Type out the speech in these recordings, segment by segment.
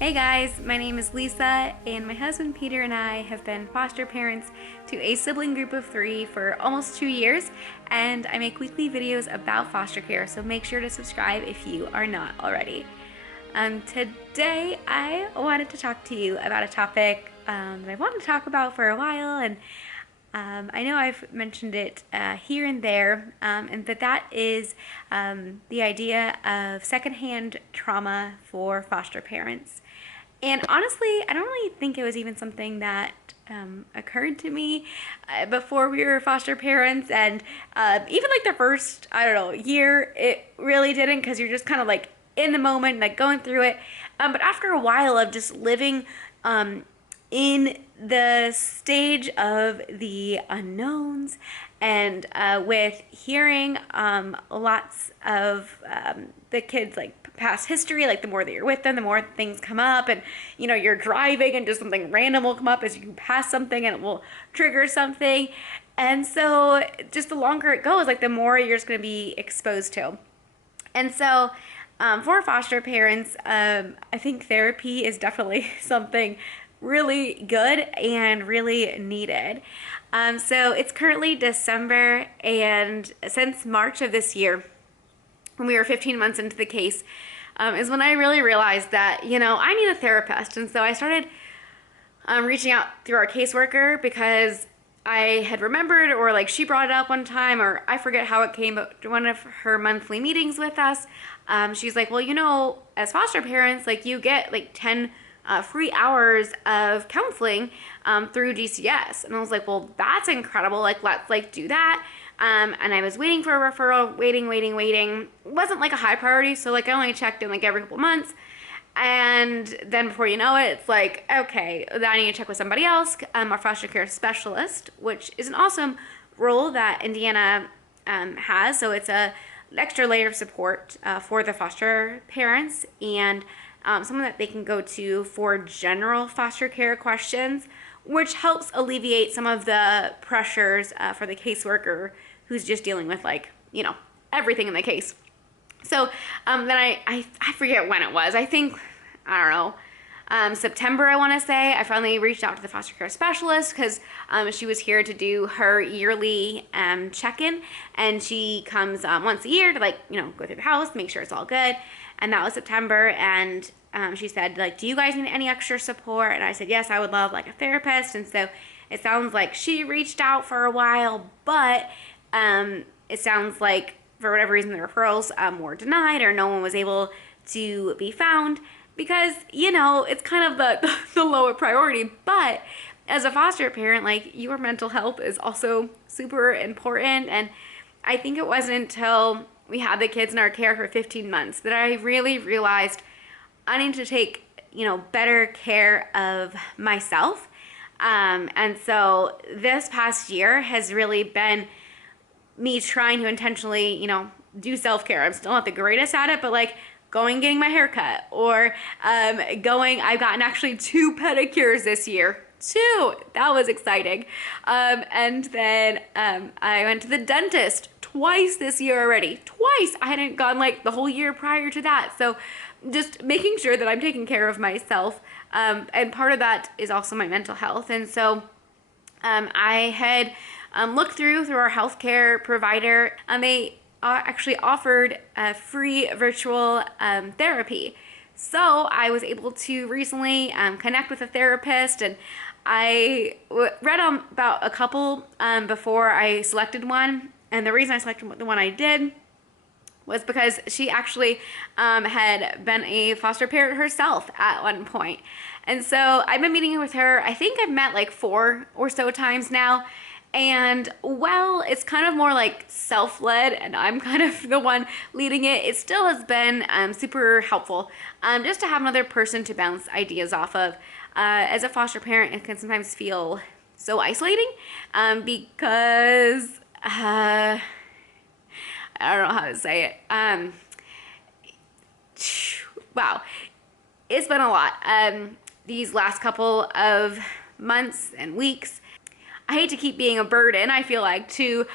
Hey guys, my name is Lisa, and my husband Peter and I have been foster parents to a sibling group of 3 for almost 2 years, and I make weekly videos about foster care, so make sure to subscribe if you are not already. Today I wanted to talk to you about a topic that I've wanted to talk about for a while, and I know I've mentioned it here and there, and that is the idea of secondhand trauma for foster parents. And honestly, I don't really think it was even something that occurred to me before we were foster parents, and even like the first, I don't know, year, it really didn't, because you're just kind of like in the moment, like going through it. But after a while of just living in the stage of the unknowns, and with hearing lots of the kids like past history, like the more that you're with them, the more things come up, and you know, you're driving and just something random will come up as you pass something and it will trigger something. And so just the longer it goes, like the more you're just going to be exposed to. And so for foster parents, I think therapy is definitely something really good and really needed. So it's currently December, and since March of this year, when we were 15 months into the case, is when I really realized that, you know, I need a therapist. And so I started reaching out through our caseworker, because I had remembered, or like she brought it up one time, or I forget how it came, but one of her monthly meetings with us, she's like, well, you know, as foster parents, like you get like 10 free hours of counseling through DCS. And I was like, well, that's incredible. Like, let's like do that. And I was waiting for a referral, waiting. It wasn't like a high priority, so like I only checked in like every couple months. And then before you know it, it's like, okay, then I need to check with somebody else, our foster care specialist, which is an awesome role that Indiana has. So it's an extra layer of support for the foster parents, and someone that they can go to for general foster care questions, which helps alleviate some of the pressures for the caseworker who's just dealing with, like, you know, everything in the case. So then I forget when it was. I think, I don't know, September, I want to say, I finally reached out to the foster care specialist, because she was here to do her yearly check-in, and she comes once a year to, like, you know, go through the house, make sure it's all good. And that was September, and she said, like, do you guys need any extra support? And I said, yes, I would love like a therapist. And so it sounds like she reached out for a while, but it sounds like for whatever reason the referrals were denied, or no one was able to be found, because, you know, it's kind of the lower priority. But as a foster parent, like, your mental health is also super important. And I think it wasn't until we had the kids in our care for 15 months that I really realized I need to take, you know, better care of myself. And so this past year has really been me trying to intentionally, you know, do self-care. I'm still not the greatest at it, but like going, getting my hair cut, or I've gotten actually 2 pedicures this year. 2, that was exciting. And then I went to the dentist twice this year already. Twice. I hadn't gone like the whole year prior to that. So just making sure that I'm taking care of myself. And part of that is also my mental health. And so I had looked through our healthcare provider, and they actually offered a free virtual therapy. So I was able to recently connect with a therapist, and I read about a couple before I selected one. And the reason I selected the one I did was because she actually had been a foster parent herself at one point. And so I've been meeting with her. I think I've met like 4 or so times now. And well, it's kind of more like self-led, and I'm kind of the one leading it. It still has been super helpful just to have another person to bounce ideas off of. As a foster parent, it can sometimes feel so isolating because I don't know how to say it. Wow, it's been a lot these last couple of months and weeks. I hate to keep being a burden, I feel like, to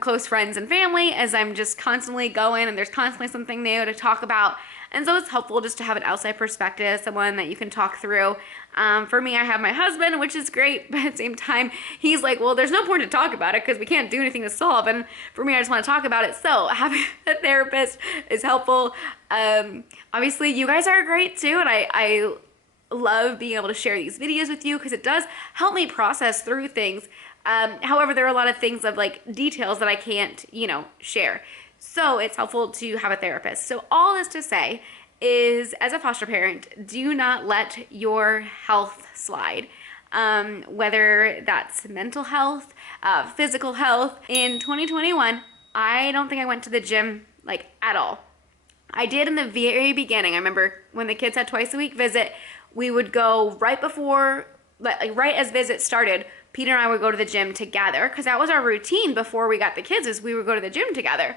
close friends and family, as I'm just constantly going and there's constantly something new to talk about. And so it's helpful just to have an outside perspective, someone that you can talk through. For me, I have my husband, which is great, but at the same time, he's like, well, there's no point to talk about it because we can't do anything to solve. And for me, I just want to talk about it. So having a therapist is helpful. Obviously, you guys are great too, and I love being able to share these videos with you because it does help me process through things. However, there are a lot of things of like details that I can't, share. So it's helpful to have a therapist. So all this to say is, as a foster parent, do not let your health slide. Whether that's mental health, physical health. In 2021, I don't think I went to the gym like at all. I did in the very beginning. I remember when the kids had twice a week visit, we would go right before, like right as visit started, Peter and I would go to the gym together because that was our routine before we got the kids, is we would go to the gym together.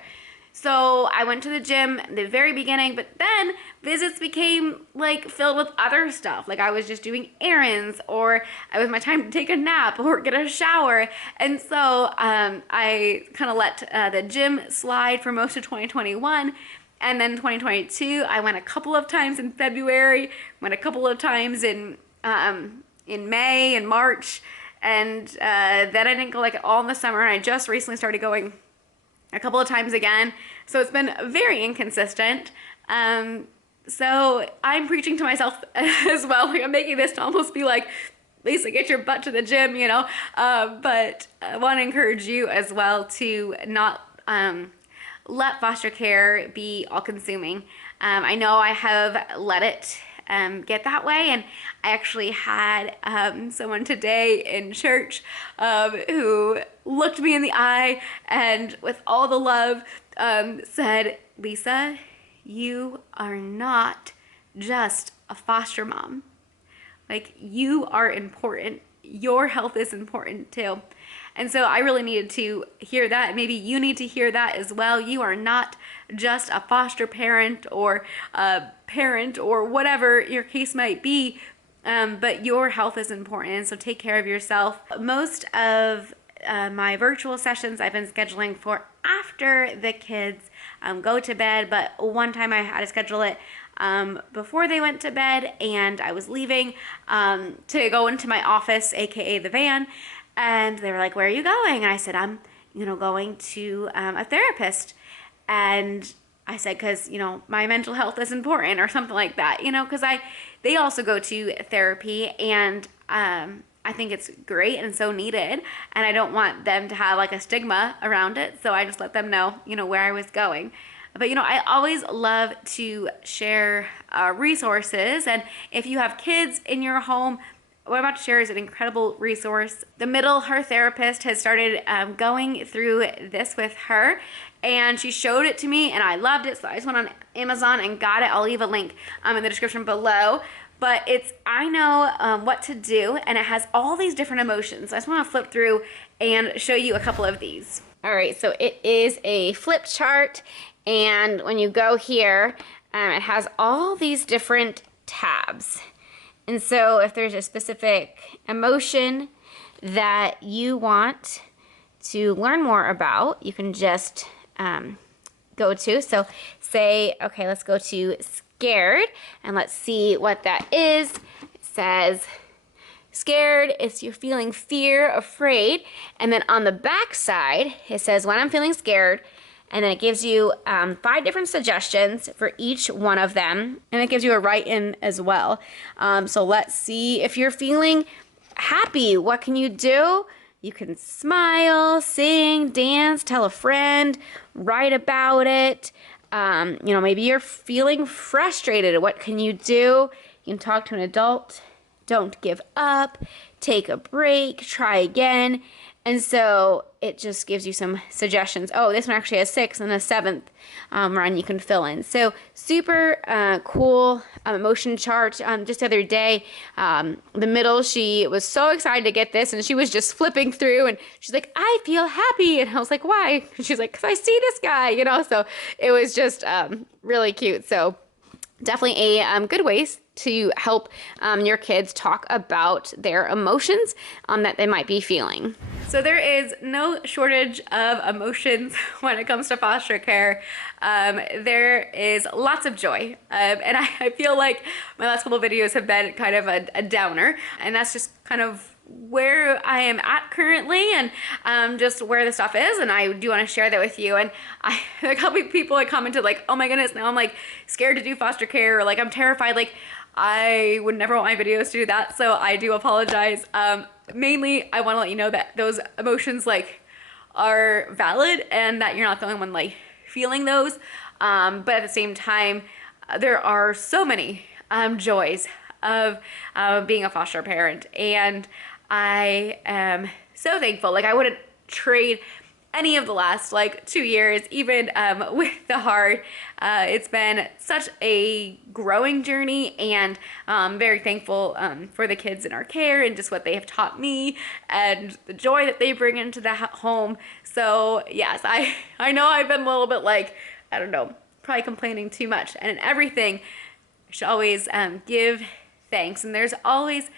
So I went to the gym in the very beginning, but then visits became like filled with other stuff. Like I was just doing errands, or it was my time to take a nap or get a shower. And so I kind of let the gym slide for most of 2021. And then 2022, I went a couple of times in February, went a couple of times in May and March. And then I didn't go like all in the summer, and I just recently started going a couple of times again. So it's been very inconsistent. So I'm preaching to myself as well. Like I'm making this to almost be like, Lisa, get your butt to the gym, But I want to encourage you as well to not let foster care be all consuming. I know I have let it get that way, and I actually had someone today in church who looked me in the eye and with all the love said, Lisa, you are not just a foster mom. Like, you are important. Your health is important too. And so I really needed to hear that. Maybe you need to hear that as well. You are not just a foster parent or a parent or whatever your case might be, but your health is important. And so take care of yourself. Most of my virtual sessions I've been scheduling for after the kids go to bed, but one time I had to schedule it before they went to bed, and I was leaving to go into my office, aka the van, and they were like, where are you going? And I said, I'm going to a therapist. And I said, because my mental health is important, or something like that, because they also go to therapy, and I think it's great and so needed, and I don't want them to have like a stigma around it, so I just let them know where I was going. But I always love to share resources, and if you have kids in your home, what I'm about to share is an incredible resource. The middle, her therapist, has started going through this with her, and she showed it to me, and I loved it, so I just went on Amazon and got it. I'll leave a link in the description below. But it's I Know What to Do, and it has all these different emotions. I just want to flip through and show you a couple of these. All right, so it is a flip chart, and when you go here, it has all these different tabs. And so if there's a specific emotion that you want to learn more about, you can just go to. So say, okay, let's go to scared, and let's see what that is. It says scared is you're feeling fear, afraid, and then on the back side it says when I'm feeling scared, and then it gives you 5 different suggestions for each one of them, and it gives you a write-in as well. So let's see, if you're feeling happy, what can you do? You can smile, sing, dance, tell a friend, write about it. Maybe you're feeling frustrated. What can you do? You can talk to an adult. Don't give up. Take a break. Try again. And so it just gives you some suggestions. Oh, this one actually has 6 and a 7th run you can fill in. So super cool emotion chart. Just the other day, the middle, she was so excited to get this, and she was just flipping through, and she's like, I feel happy. And I was like, why? And she's like, because I see this guy, So it was just really cute. So definitely a good ways to help your kids talk about their emotions that they might be feeling. So there is no shortage of emotions when it comes to foster care. There is lots of joy, and I feel like my last couple of videos have been kind of a downer, and that's just kind of where I am at currently, and just where the stuff is, and I do want to share that with you. And a couple of people had commented like, oh my goodness, now I'm like scared to do foster care, or like I'm terrified. Like, I would never want my videos to do that, so I do apologize. Mainly I want to let you know that those emotions like are valid and that you're not the only one like feeling those, but at the same time there are so many joys of being a foster parent, and I am so thankful. Like, I wouldn't trade any of the last like 2 years, even with the hard. It's been such a growing journey, and very thankful for the kids in our care and just what they have taught me and the joy that they bring into the home. So yes, I know I've been a little bit like, I don't know, probably complaining too much, and in everything I should always give thanks, and there's always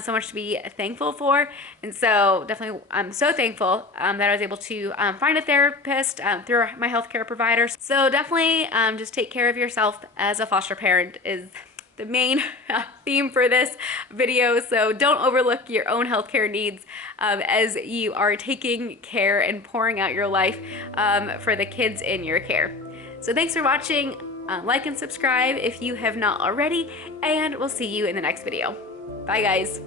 so much to be thankful for. And so definitely I'm so thankful that I was able to find a therapist through my healthcare providers. So definitely just take care of yourself as a foster parent is the main theme for this video. So don't overlook your own healthcare needs as you are taking care and pouring out your life for the kids in your care. So thanks for watching. Like and subscribe if you have not already, and we'll see you in the next video. Bye guys.